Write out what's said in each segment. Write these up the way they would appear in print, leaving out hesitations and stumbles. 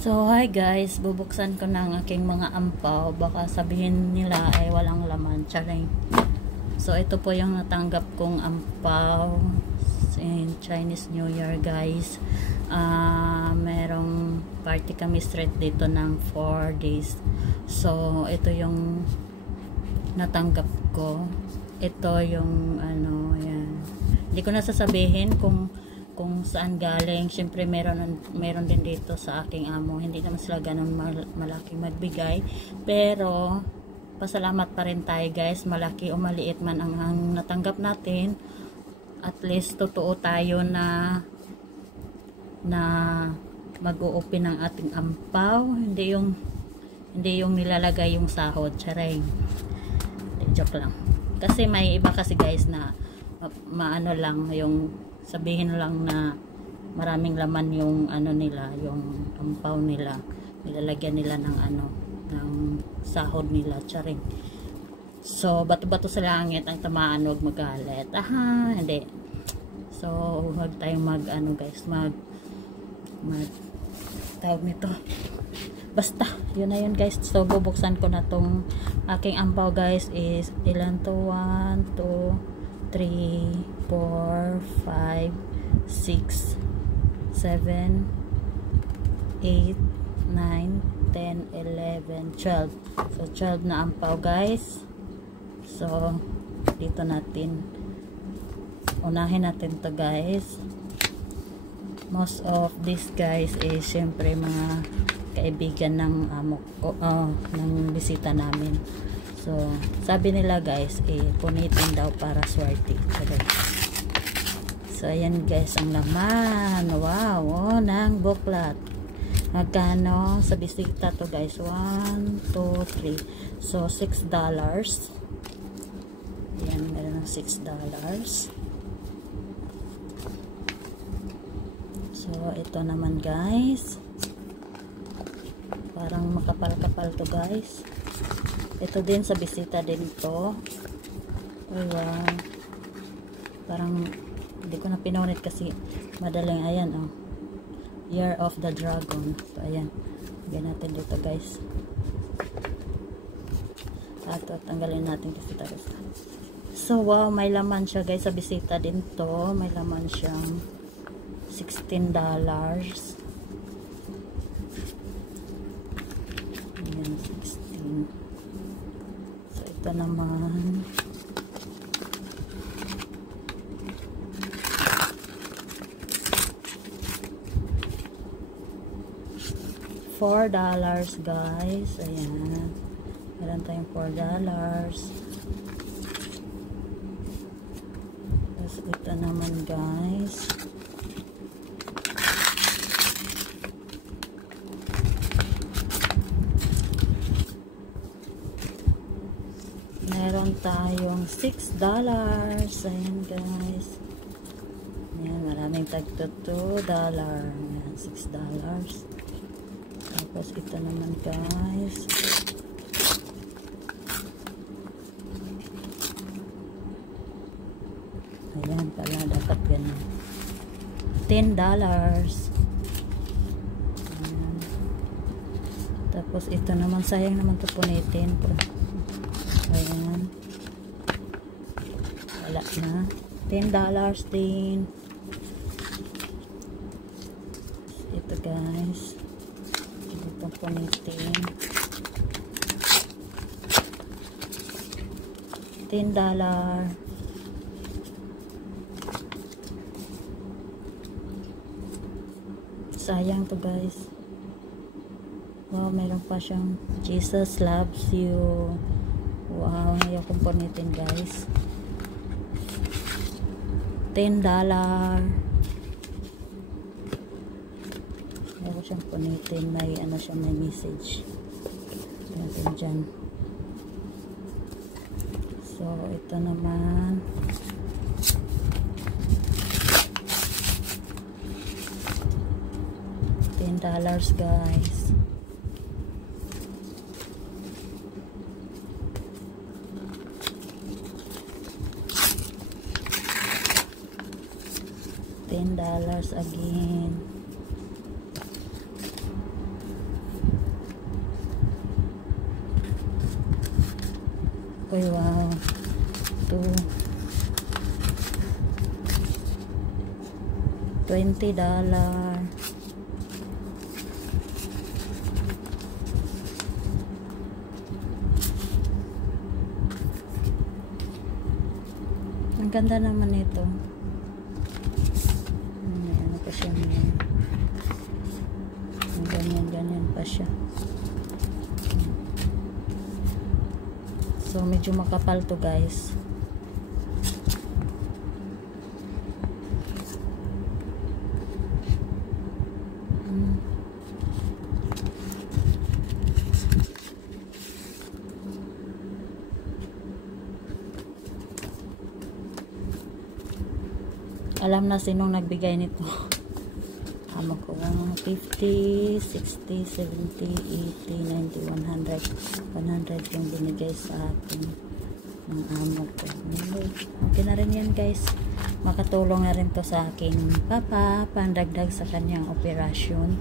So, hi guys, bubuksan ko na ang aking mga ampaw. Baka sabihin nila ay walang laman. Charing. So, ito po yung natanggap kong ampaw in Chinese New Year, guys. Merong party kami straight dito ng 4 days. So, ito yung natanggap ko. Ito yung yan. Hindi ko na sasabihin kung saan galing. Siyempre meron din dito sa aking amo. Hindi naman sila ganun malaki magbigay, pero pasalamat pa rin tayo, guys. Malaki o maliit man ang natanggap natin, at least totoo tayo na mag-o-open ng ating ampaw. Hindi yung nilalagay yung sahod. Charing. Joke lang. Kasi may iba kasi, guys, na maano lang, yung sabihin lang na maraming laman yung nila, yung ampaw nila, nilalagyan nila ng ng sahod nila. Charing. So, bato-bato sa langit ang tamaan, wag magalit. Hindi. So, wag tayong guys, tawag nito. Basta, yun na yun, guys. So, bubuksan ko na tong aking ampaw, guys. Is ilan to? 1, 2, 3, 4, 5, 6, 7, 8, 9, 10, 11, 12. So, 12 na ampaw, guys. So, dito natin. Unahin natin to, guys. Most of this, guys, is syempre mga kaibigan ng amo ko, ng bisita namin. So, sabi nila, guys, punitin daw para swerte. So, ayan, guys, ang laman. Wow, ng buklat. Magkano sa bisita to, guys? 1, 2, 3. So, $6. Ayan, meron ng $6. So, ito naman, guys. Parang makapal-kapal to, guys. Ito din sa bisita din to. Oh, wow. Parang hindi ko na pinunit kasi madaling. Ayan, Year of the Dragon. So, ayan. Lagyan natin dito, guys. At tanggalin natin kasi tapos. So, wow, may laman siya, guys. Sa bisita din to. May laman siyang $16. Ayan, 16. So, ito naman. $4, guys. Ayan. Meron tayong $4. Tapos ito naman, guys. Meron tayong $6. Ayan, guys. Ayan, maraming tagto $2. Ayan, $6. Tapos ito naman, guys. Ayan pala, dapat ganun. $10. Ayan. Tapos ito naman, sayang naman ito punitin. Ayan. Wala na. $10 din. Ito, guys. Itong punitin. $10. Sayang to, guys. Wow, meron pa siyang Jesus loves you. Wow, ayaw kong punitin, guys. $10. Ayaw ko siyang punitin. May siya, may message. Natin dyan. So, ito naman. $10, guys. $10 again. Uy, wow. Ito. $20. Ang ganda naman ito. Ano pa siya ngayon? Ganyan pa siya. So, medyo makapal to guys. Alam na sinong nagbigay nito. Amo ko 50, 60, 70, 80, 90, 100. 100 yung binigay sa akin ng amo ko. Okay na rin yan guys. Makatulong na rin to sa aking papa, pandagdag sa kanyang operasyon.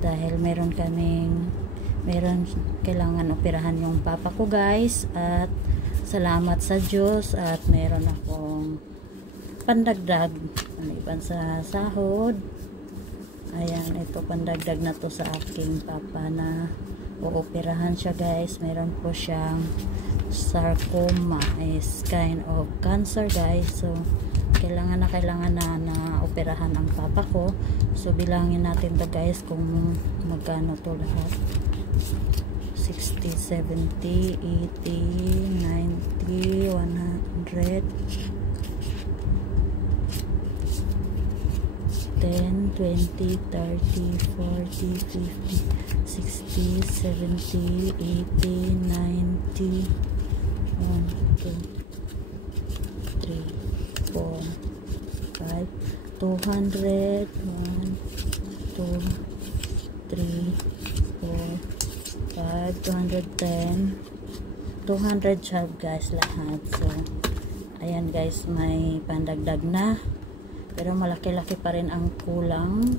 Dahil meron kailangan operahan yung papa ko guys. At salamat sa Diyos at meron akong pandagdag maliban sa sahod. Ayan, ito pandagdag na to sa aking papa na uoperahan siya guys. Meron po siyang sarcoma, is kind of cancer guys. So kailangan na operahan ang papa ko. So bilangin natin to guys kung magkano to lahat. 60, 70, 80, 90, 100, 10, 20, 30, 40, 50, 60, 70, 80, 90, 1, 2, 3, 4, 5, 200, 1, 2, 3, 4, 5, 210, 200 siya guys lahat. So, ayan guys, may pandagdag na. Pero malaki-laki pa rin ang kulang.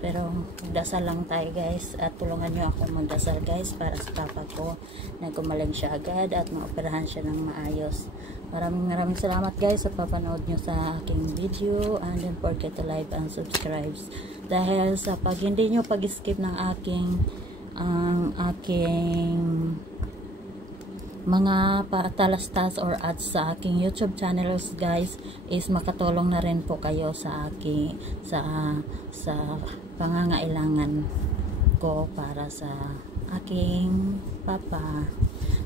Pero magdasal lang tayo guys. At tulungan nyo ako magdasal guys para sa papa ko na gumaling siya agad at maoperahan siya ng maayos. Maraming salamat guys sa papanood nyo sa aking video. And don't forget to like and subscribe. Dahil sa pag hindi nyo pag-skip ng aking mga patalastas or ads sa aking YouTube channels guys, is makatulong na rin po kayo sa aking sa pangangailangan ko para sa aking papa.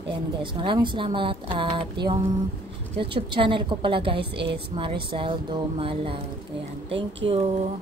Ayan guys, maraming salamat. At yung YouTube channel ko pala guys is Maricel Dumalag. Ayan, thank you.